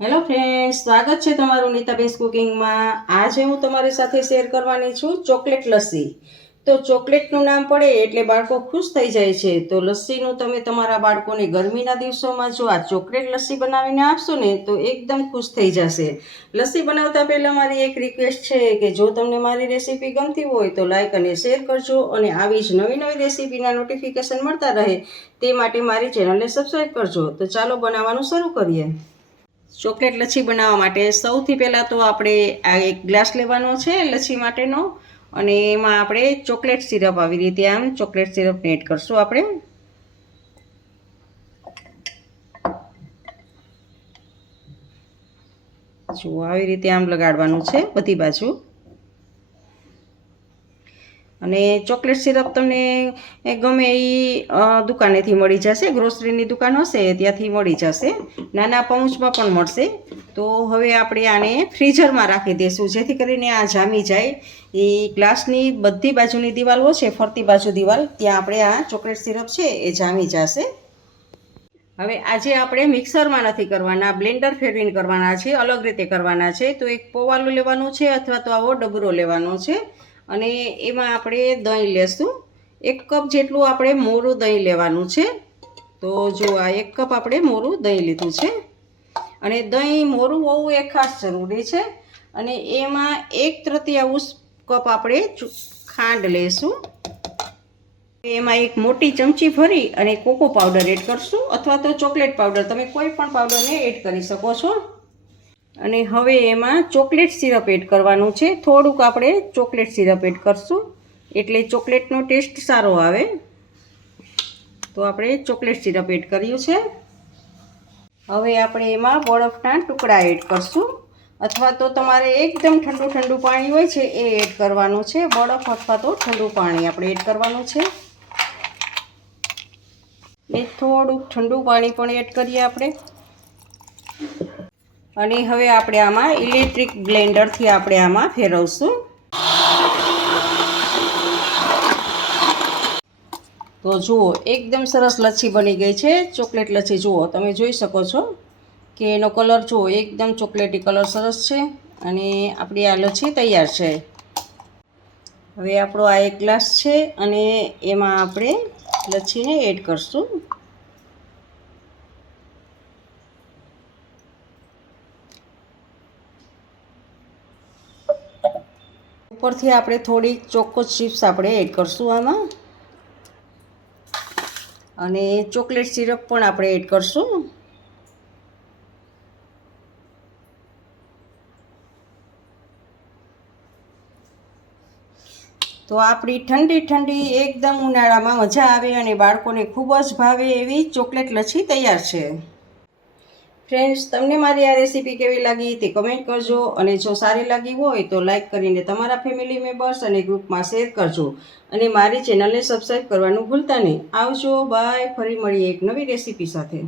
Hello friends, સ્વાગત છે તમારું નીતાબેસ કુકિંગમાં। આજે હું તમારી સાથે શેર કરવાની છું ચોકલેટ લસ્સી। તો ચોકલેટનું નામ પડે એટલે બાળકો ખુશ થઈ જાય છે। તો લસ્સીનું તમે તમારા બાળકોને ગરમીના દિવસોમાં જો આ ચોકલેટ લસ્સી બનાવીને આપશો ને તો એકદમ ખુશ થઈ જશે। લસ્સી બનાવતા પહેલાં મારી એક રિક્વેસ્ટ છે કે જો તમને મારી રેસીપી ગમતી હોય તો લાઈક અને શેર કરજો, અને આવી જ નવી નવી રેસીપીના નોટિફિકેશન મળતા રહે તે માટે મારી ચેનલને સબસ્ક્રાઈબ કરજો। તો ચાલો બનાવવાનું શરૂ કરીએ। ચોકલેટ લચ્છી બનાવવા માટે સૌથી પહેલાં તો આપણે આ એક ગ્લાસ લેવાનો છે લચ્છી માટેનો, અને એમાં આપણે ચોકલેટ સિરપ આવી રીતે આમ ચોકલેટ સિરપને એડ કરશું આપણે। જુઓ આવી રીતે આમ લગાડવાનું છે બધી બાજુ। અને ચોકલેટ સિરપ તમને ગમે એ દુકાનેથી મળી જશે, ગ્રોસરીની દુકાન હશે ત્યાંથી મળી જશે, નાના પાઉચમાં પણ મળશે। તો હવે આપણે આને ફ્રીઝરમાં રાખી દઈશું જેથી કરીને આ જામી જાય। એ ગ્લાસની બધી બાજુની દિવાલો છે, ફરતી બાજુ દિવાલ, ત્યાં આપણે આ ચોકલેટ સિરપ છે એ જામી જશે। હવે આજે આપણે મિક્સરમાં નથી કરવાના, બ્લેન્ડર ફેરવીને કરવાના છે, અલગ રીતે કરવાના છે। તો એક પૌવાલું લેવાનું છે અથવા તો આવો ડબરો લેવાનો છે, અને એમાં આપણે દહીં લેશું। 1 કપ જેટલું આપણે મોરું દહીં લેવાનું છે। તો જો આ 1 કપ આપણે મોરું દહીં લીધું છે, અને દહીં મોરું હોવું એ ખાસ જરૂરી છે। અને એમાં 1/3 કપ આપણે ખાંડ લેશું। એમાં એક મોટી ચમચી ભરી અને કોકો પાવડર એડ કરશું, અથવા તો ચોકલેટ પાવડર, તમે કોઈ પણ પાવડરને એડ કરી શકો છો। અને હવે એમાં ચોકલેટ સિરપ એડ કરવાનું છે, થોડુંક આપણે ચોકલેટ સિરપ એડ કરશું એટલે ચોકલેટનો ટેસ્ટ સારો આવે। તો આપણે ચોકલેટ સિરપ એડ કર્યું છે। હવે આપણે એમાં બરફના ટુકડા એડ કરશું, અથવા તો તમારે એકદમ ઠંડુ પાણી હોય છે એ એડ કરવાનું છે। બરફ અથવા તો ઠંડુ પાણી આપણે એડ કરવાનું છે। એ થોડુંક ઠંડુ પાણી પણ એડ કરીએ આપણે। અને હવે આપણે આમાં ઇલેક્ટ્રિક બ્લેન્ડરથી આપણે આમાં ફેરવશું। તો જુઓ એકદમ સરસ લચ્છી બની ગઈ છે, ચોકલેટ લચ્છી। જુઓ તમે જોઈ શકો છો કે એનો કલર જુઓ એકદમ ચોકલેટી કલર સરસ છે, અને આપણી આ લચ્છી તૈયાર છે। હવે આપણો આ એક ગ્લાસ છે અને એમાં આપણે લચ્છીને એડ કરશું। ઉપરથી આપણે થોડી ચોકો ચિપ્સ આપણે એડ કરશું આમાં, અને ચોકલેટ સિરપ પણ આપણે એડ કરશું। તો આપણી ઠંડી એકદમ ઉનાળામાં મજા આવે અને બાળકોને ખૂબ જ ભાવે એવી ચોકલેટ લચ્છી તૈયાર છે। ફ્રેન્ડ્સ, તમને મારી આ રેસીપી કેવી લાગી તે કમેન્ટ કરજો, અને જો સારી લાગી હોય તો લાઈક કરીને તમારા ફેમિલી મેમ્બર્સ અને ગ્રુપમાં શેર કરજો, અને મારી ચેનલને સબસ્ક્રાઈબ કરવાનું ભૂલતા નહીં। આવજો, બાય, ફરી મળીએ એક નવી રેસીપી સાથે।